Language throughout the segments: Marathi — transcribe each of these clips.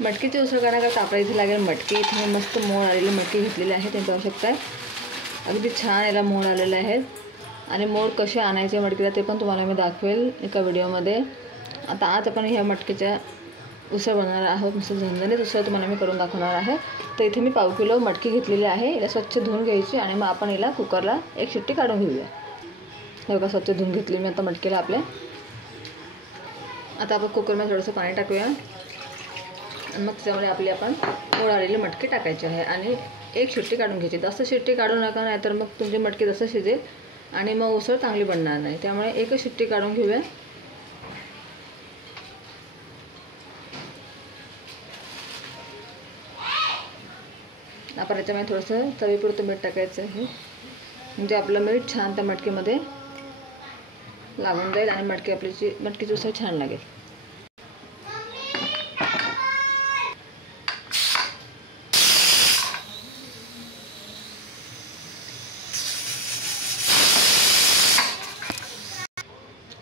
मटकीची उसळ करण्याकरता आपल्या इथे लागेल मटकी। इथे मस्त मोड आलेली मटकी घेतलेली आहे, ते पाहू शकताय। अगदी छान याला मोड आलेले आहेत आणि मोड कसे आणायचे मटकीला ते पण तुम्हाला मी दाखवेल एका व्हिडिओमध्ये। आता आज आपण ह्या मटकीच्या उसळ बनवणार आहोत, मस्त झणझणीत उसळ तुम्हाला मी करून दाखवणार आहे। तर इथे मी पाव किलो मटकी घेतलेली आहे, याला स्वच्छ धुवून घ्यायची आणि मग आपण याला कुकरला एक शिट्टी काढून घेऊया। हे बघा स्वच्छ धुवून घेतली मी आता मटकीला आपल्या। आता आपण कुकरमध्ये थोडंसं पाणी टाकूया आणि मग त्याच्यामध्ये आपली आपण मोड आलेली मटकी टाकायची आहे आणि एक शिट्टी काढून घ्यायची। जास्त शिट्टी काढू नका, नाही तर मग तुमची मटकी जसं शिजेल आणि मग उसळ चांगली बनणार नाही, त्यामुळे एकच शिट्टी काढून घेऊया। आपण याच्यामध्ये थोडंसं चवीपुरतं मीठ टाकायचं आहे, म्हणजे आपलं मीठ छान त्या मटकीमध्ये लागून जाईल आणि मटकीची उसळ छान लागेल।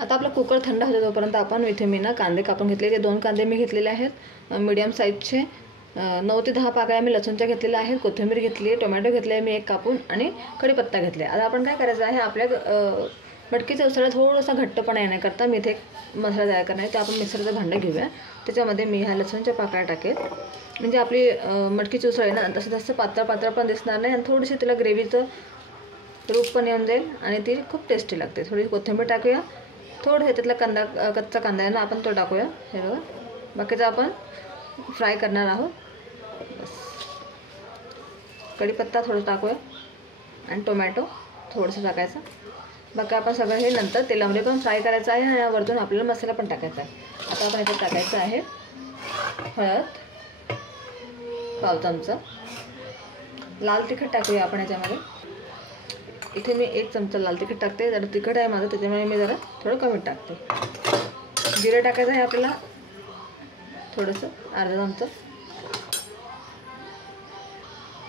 आता आपला कुकर थंड होतो तोपर्यंत आपण इथे मी कांदे कापून घेतले, ते 2 कांदे मी घेतलेले आहेत मीडियम साईजचे। 9 ते 10 पाकळ्या मी लसूणच्या घेतलेल्या आहेत, कोथिंबीर घेतली आहे, टोमॅटो घेतले आहे मी एक कापून आणि कढीपत्ता घेतला आहे। आता आपण काय करायचं आहे, आपल्या मटकीच्या उसळीला थोडासा घट्टपणा येण्याकरता मी इथे मसाला तयार करणार आहे। तर आपण मिक्सरचं भांडं घेऊया, त्याच्यामध्ये मी ह्या लसूणच्या पाकळ्या टाकेल, म्हणजे आपली मटकीची उसळ आहे ना तसं जास्त पातळ पण दिसणार नाही आणि थोडीशी तिला ग्रेव्हीचं रूप पण येऊन जाईल आणि ती खूप टेस्टी लागते। थोडी कोथिंबीर टाकूया, थोडं ह्याच्यातला कच्चा कांदा आहे ना आपण तो टाकूया। हे बघा, बाकीचं आपण फ्राय करणार आहोत। बस कढीपत्ता थोडं टाकूया आणि टोमॅटो थोडंसं टाकायचं। बाकी आपण सगळं हे नंतर तेलामध्ये पण फ्राय करायचं आहे आणि वरतून आपल्याला मसाला पण टाकायचा आहे। आता आपण याच्यात टाकायचं आहे हळद पाव चमचा, लाल तिखट टाकूया आपण याच्यामध्ये। इथे मी 1 चमचा लाल तिखट टाकते, जरा तिखट आहे माझं त्याच्यामुळे मी जरा थोडं कमी टाकते। जिरे टाकायचं आहे आपल्याला थोडंसं, अर्धा चमचा।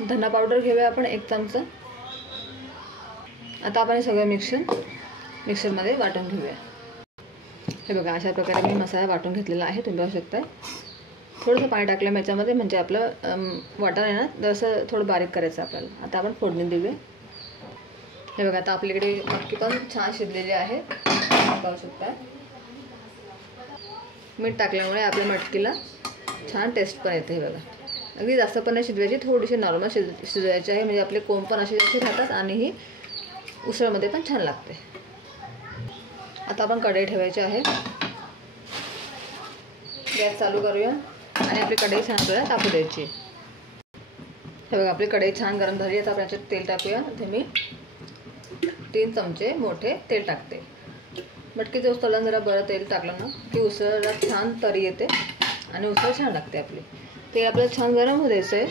धना पावडर घेऊया आपण 1 चमचा। आता आपण हे सगळं मिक्सरमध्ये वाटून घेऊया। हे बघा अशा प्रकारे मी मसाला वाटून घेतलेला आहे, तुम्ही बघू शकता। थोडंसं पाणी टाकलं मी याच्यामध्ये, म्हणजे आपलं वाटण आहे ना जसं थोडं बारीक करायचं आपल्याला। आता आपण फोडणी देऊया। हे बघा आता आपल्याकडे मटकी पण छान शिजलेली आहे, पाहू शकता। मीठ टाकल्यामुळे आपल्या मटकीला छान टेस्ट पण येते। हे बघा अगदी जास्त पण नाही शिजवायची, थोडीशी नॉर्मल शिजवायची आहे, म्हणजे आपले कोंब पण असे राहतात आणि ही उसळमध्ये पण छान लागते। आता आपण कढई ठेवायची आहे, गॅस चालू करूया आणि आपली कढई छान आपल्याला तापू द्यायची। हे बघा आपली कढई छान गरम झाली, आता आपण याच्यात तेल टाकूया। इथे मी 3 चमचे मोठे तेल टाकते। मटकीच्या उसळला जरा बरं तेल टाकलं ना की उसळला छान तरी येते आणि उसळ छान लागते आपली। तेल आपल्याला छान गरम होऊ द्यायचं आहे।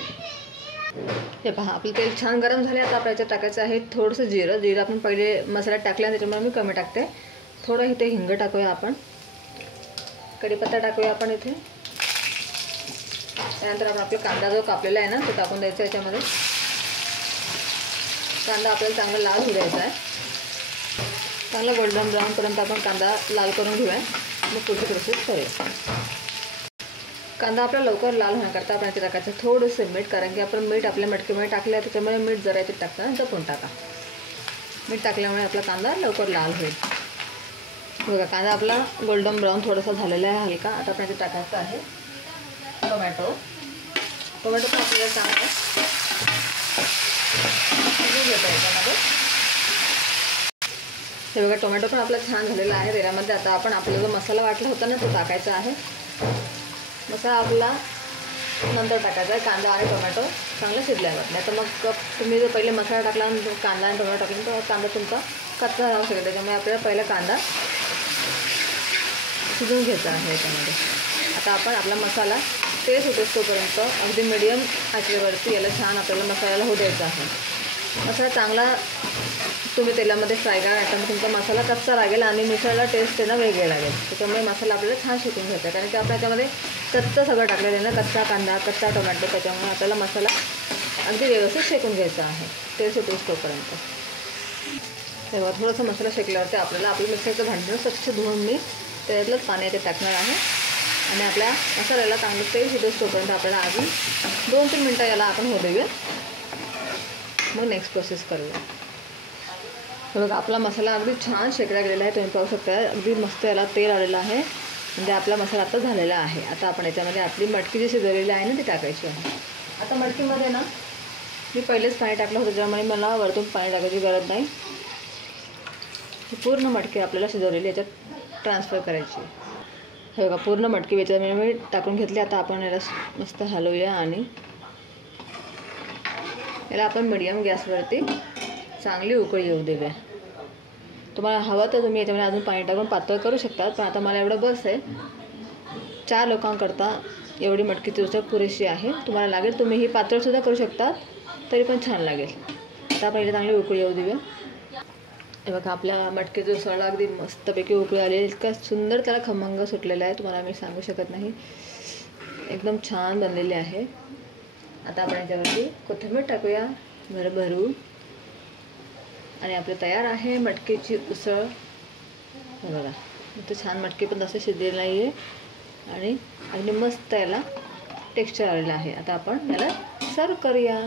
हे पहा आपलं तेल छान गरम झाले, आता आपल्या याच्यात टाकायचं आहे थोडंसं जिरं आपण पहिले मसाल्यात टाकलं त्याच्यामुळे मी कमी टाकते। थोडं इथे हिंग टाकूया आपण, कढीपत्ता टाकूया आपण इथे। त्यानंतर आपण आपला कांदा जो कापलेला आहे ना तो टाकून द्यायचा याच्यामध्ये। कांदा आपल्याला चांगला लाल होऊ द्यायचा आहे, चांगला गोल्डन ब्राऊनपर्यंत आपण कांदा लाल करून घेऊया, मग पुढची प्रोसेस करूया। कांदा आपला लवकर लाल होण्याकरता आपण याच्यात टाकायचं थोडंसं मीठ, कारण की आपण मीठ आपल्या मटकीमध्ये टाकलं आहे त्याच्यामुळे मीठ जरा याच्यात टाकताना जपून टाका। मीठ टाकल्यामुळे आपला कांदा लवकर लाल होईल। बघा कांदा आपला गोल्डन ब्राऊन थोडासा झालेला आहे हलका। आता आपण याच्यात टाकायचं आहे टोमॅटो पण आपल्याला चांगलं घेता याच्यामध्ये। हे बघा टोमॅटो पण आपला छान झालेला आहे तेलामध्ये। आता आपण आपला जो मसाला वाटला होता ना तो टाकायचा आहे। मसाला आपला नंतर टाकायचा आहे, कांदा आणि टोमॅटो चांगलं शिजल्यावर। नाही तर मग तुम्ही जर पहिले मसाला टाकला आणि कांदा आणि टोमॅटो टाकला तर कांदा तुमचा कच्चा राहू शकेल, त्याच्यामुळे आपल्याला पहिला कांदा शिजवून घ्यायचा आहे याच्यामध्ये। आता आपण आपला मसाला तेल सुटेपर्यंत अगदी मिडियम आचेवरती याला छान आपल्याला मसाल्याला होऊ द्यायचा आहे। मसाला चांगला तुम्ही तेलामध्ये फ्राय करा, तर तुमचा मसाला कच्चा लागेल आणि मिसळला टेस्ट त्यांना वेगळे लागेल। त्याच्यामुळे मसाला आपल्याला छान शिकून घ्यायचा, कारण की आपण याच्यामध्ये कच्चं सगळं टाकलेलं आहे ना, कच्चा कांदा कच्चा टोमॅटो, त्याच्यामुळे आपल्याला मसाला अगदी व्यवस्थित शेकून घ्यायचा आहे तेल सुटेपर्यंत। तेव्हा थोडासा मसाला शेकल्यावरती आपल्याला आपलं मिक्सरचं भांडं स्वच्छ धुवून मी त्याच्यातलंच पाणी ते टाकणार आहे आणि आपल्या मसाल्याला चांगलं तेल सुटेस तोपर्यंत आपल्याला अजून 2-3 मिनटं याला आपण होऊ देऊया. मग नेक्स्ट प्रोसेस करूया. हे बघा आपला मसाला अगदी छान शेकला गेलेला आहे. तुम्ही पाहू शकता अगदी मस्त याला तेल आलेलं आहे. म्हणजे आपला मसाला आता झालेला आहे. आता आपण याच्यामध्ये आपली मटकी जी शिजवलेली आहे ना ती टाकायची आहे. आता मटकीमध्ये ना मी पहिलेच पाणी टाकलं होतं, ज्यामुळे मला वरतून पाणी टाकायची गरज नाही. पूर्ण मटकी आपल्याला शिजवलेली याच्यात ट्रान्सफर करायची. हे बघा पूर्ण मटकी याच्यामध्ये मी टाकून घेतली. आता आपण याला मस्त हलवूया आणि याला आपण मीडियम गॅसवरती चांगली उकळी येऊ देऊया. तुम्हाला हवं तर तुम्ही याच्यामध्ये अजून पाणी टाकून पातळ करू शकतात, पण आता मला एवढं बस आहे. 4 लोकांकरता एवढी मटकीची उसळ पुरेशी आहे. तुम्हाला लागेल तुम्ही ही पातळसुद्धा करू शकतात, तरी पण छान लागेल. आता आपण इथे चांगली उकळी येऊ देऊया. हे बघा आपल्या मटकीची उसळला अगदी मस्तपैकी उकळी आली. इतका सुंदर त्याला खमंग सुटलेला आहे, तुम्हाला मी सांगू शकत नाही. एकदम छान बनलेली आहे. आता आपण याच्यावरती कोथिंबीर टाकूया भरभरून आणि आपलं तयार आहे मटकीची उसळ. हे बघा इथं छान मटकी पण तसं शिजलेली नाही आहे आणि अगदी मस्त याला टेक्स्चर आलेलं आहे. आता आपण याला सर्व करूया.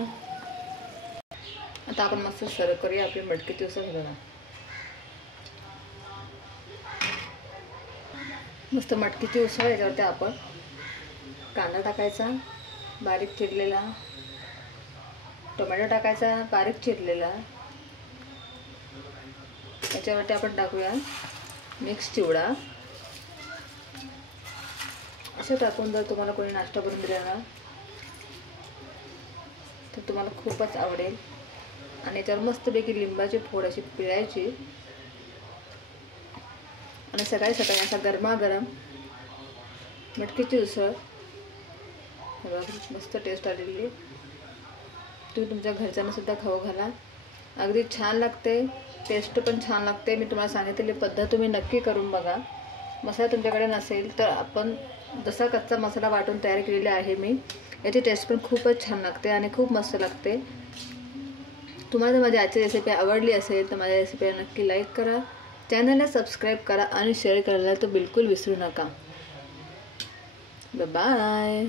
आता आपण मस्त सर्व करूया आपली मटकीची उसळ. बघा मस्त मटकीची उसळ. याच्यावरती आपण कांदा टाकायचा बारीक चिरलेला, टोमॅटो टाकायचा बारीक चिरलेला. याच्यावरती आपण टाकूया मिक्स चिवडा. असं टाकून जर तुम्हाला कोणी नाश्ता बनवून दिला ना तर तुम्हाला खूपच आवडेल. आणि याच्यावर मस्तपैकी लिंबाची फोड अशी पिळायची आणि सकाळी सकाळी असा गरमागरम मटकीची उसळ. मस्त टेस्ट आलेली आहे. तुम्ही तुमच्या घरच्यांना सुद्धा खाऊ घाला. अगदी छान लागते, टेस्ट पण छान लागते. मी तुम्हाला सांगितलेली पद्धत तुम्ही नक्की करून बघा. मसाला तुमच्याकडे नसेल तर आपण जसा कच्चा मसाला वाटून तयार केलेला आहे मी, याची टेस्ट पण खूपच छान लागते आणि खूप मस्त लागते. तुम्हाला जर माझी आजची रेसिपी आवडली असेल तर माझ्या रेसिपीला नक्की लाईक करा, चॅनलला सबस्क्राईब करा आणि शेअर करायला तर बिलकुल विसरू नका. बाय.